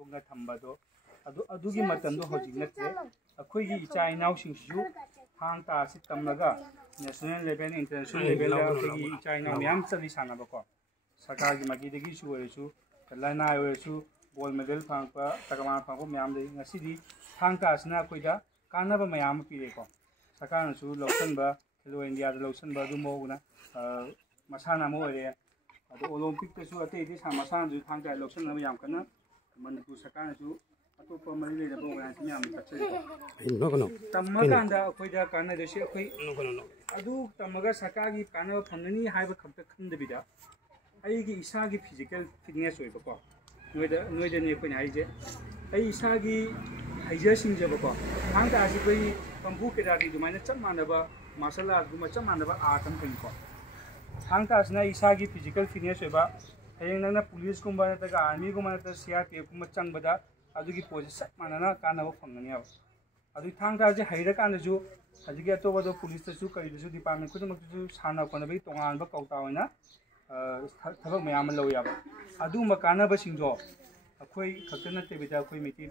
ꯇꯣꯡꯅ ꯊꯝꯕꯗꯣ ꯑꯗꯨꯒꯤ ꯃꯇꯝꯗꯣ ꯍꯧꯖꯤꯛ ꯅꯠꯇ꯭ꯔꯦ ꯑꯩꯈꯣꯏꯒꯤ ꯏꯆꯥ ꯏꯅꯥꯎꯁꯤꯡꯁꯤꯁꯨ ꯊꯥꯡ ꯇꯥꯁꯤ ꯇꯝꯂꯒ ꯅꯦꯁꯅꯦꯜ ꯂꯦꯚꯦꯜ ꯏꯟꯇꯔꯅꯦꯁꯅꯦꯜ ꯂꯦꯚꯦꯜꯗ ꯑꯩꯈꯣꯏꯒꯤ ꯏꯆꯥ ꯏꯅꯥꯎ ꯃꯌꯥꯝ ꯆꯠꯂꯤ ꯁꯥꯟꯅꯕꯀꯣ ꯁꯔꯀꯥꯔꯒꯤ ꯃꯥꯏꯀꯩꯗꯒꯤꯁꯨ ꯑꯣꯏꯔꯁꯨ ꯂꯅꯥꯏ ꯑꯣꯏꯔꯁꯨ ꯒꯣꯜ ꯃꯦꯗꯜ ꯐꯪꯉꯛꯄ ꯇꯒꯃꯥꯟ ꯐꯪꯉꯛꯄ ꯃꯌꯥꯝ ꯂꯩ ꯉꯁꯤꯗꯤ ꯊꯥꯡ ꯇꯥꯁꯤꯅ ꯑꯩꯈꯣꯏꯗ ꯀꯥꯟꯅꯕ ꯃꯌꯥꯝ ꯑꯃ ꯄꯤꯔꯦꯀꯣ ꯁꯔꯀꯥꯔꯅꯁꯨ ꯂꯧꯁꯤꯟꯕ ꯈꯦꯂꯣ ꯏꯟꯗꯤꯌꯥꯗ ꯂꯧꯁꯤꯟꯕ ꯑꯗꯨꯝꯕ ꯃꯁꯥꯟꯅ ꯑꯃ ꯑꯣꯏꯔꯦ ꯑꯗꯣ ꯑꯣꯂꯣꯝꯄꯤꯛꯇꯁꯨ ꯑꯇꯩ ꯃꯁꯥꯟꯅꯁꯨ ꯊꯥꯡ ꯇꯥ ꯂꯧꯁꯤꯟꯅꯕ ꯌꯥꯝ ꯀꯟꯅ ꯃꯅꯤꯄꯨꯔ ꯁꯔꯀꯥꯔꯅꯁꯨ ꯑꯇꯣꯞꯄ ꯃꯔꯤ ꯂꯩꯅꯕ ꯑꯣꯔꯒꯅꯥꯏꯖꯦꯁꯟ ꯌꯥꯝꯅ ꯆꯠꯆꯔꯤꯀꯣ ꯇꯝꯃꯀꯥꯟꯗ ꯑꯩꯈꯣꯏꯗ ꯀꯥꯟꯅꯗꯣꯏꯁꯦ ꯑꯩꯈꯣꯏ ꯑꯗꯨ ꯇꯝꯃꯒ ꯁꯔꯀꯥꯔꯒꯤ ꯀꯥꯟꯅꯕ ꯐꯪꯒꯅꯤ ꯍꯥꯏꯕ ꯈꯛꯇ ꯈꯟꯗꯕꯤꯗ ꯑꯩꯒꯤ ꯏꯁꯥꯒꯤ ꯐꯤꯖꯤꯀꯦꯜ ꯐꯤꯠꯅꯦꯁ ꯑꯣꯏꯕꯀꯣ ꯅꯣꯏꯗꯅꯤ ꯑꯩꯈꯣꯏꯅ ꯍꯥꯏꯁꯦ ꯑꯩ ꯏꯁꯥꯒꯤ ꯍꯩꯖ ꯁꯤꯡꯖꯕꯀꯣ ꯊꯥꯡ ꯇꯥꯁꯤ ꯑꯩꯈꯣꯏ ꯀꯝꯐꯨ ꯀꯦꯔꯥꯇꯤ ꯑꯗꯨꯃꯥꯏꯅ ꯆꯞ ꯃꯥꯟꯅꯕ ꯃꯥꯔꯁꯦꯜ ꯑꯥꯔꯠꯀꯨꯝꯕ ꯆꯞ ꯃꯥꯟꯅꯕ ꯑꯥꯔꯠ ꯑꯃꯈꯛꯅꯤꯀꯣ ꯊꯥꯡ ꯇꯥꯁꯤꯅ ꯏꯁꯥꯒꯤ ꯐꯤꯖꯤꯀꯦꯜ ꯐꯤꯠꯅꯦꯁ ꯑꯣꯏꯕ ꯍꯌꯦꯡ ꯅꯪꯅ ꯄꯨꯂꯤꯁꯀꯨꯝꯕ ꯅꯠꯇ꯭ꯔꯒ ꯑꯥꯔꯃꯤꯒꯨꯝꯕ ꯅꯠꯇ꯭ꯔꯒ CRPF ꯆꯪꯕꯗ ꯑꯗꯨꯒꯤ ꯄꯣꯠꯁꯦ ꯆꯞ ꯃꯥꯟꯅꯅ ꯀꯥꯟꯅꯕ ꯐꯪꯒꯅꯦꯕ ꯑꯗꯨꯒꯤ ꯊꯥꯡ ꯇꯥꯁꯦ ꯍꯩꯔꯀꯥꯟꯗꯁꯨ ꯍꯧꯖꯤꯛꯀꯤ ꯑꯇꯣꯞꯄ ꯄꯨꯂꯤꯁꯇꯁꯨ ꯀꯔꯤꯗꯁꯨ ꯗꯤꯄꯥꯔꯠꯃꯦꯟ ꯈꯨꯗꯤꯡꯃꯛꯇꯁꯨ ꯁꯥꯟꯅ ꯈꯣꯠꯅꯕꯒꯤ ꯇꯣꯉꯥꯟꯕ ꯀꯧꯇꯥ ꯑꯣꯏꯅ ꯊꯕꯛ ꯃꯌꯥꯝ ꯑꯃ ꯂꯧ ꯌꯥꯕ ꯑꯗꯨꯒꯨꯝꯕ ꯀꯥꯟꯅꯕꯁꯤꯡꯗꯣ ꯑꯩꯈꯣꯏ ꯈꯛꯇ ꯅꯠꯇꯕꯤꯗ ꯑꯩꯈꯣꯏ ꯃꯩꯇꯩ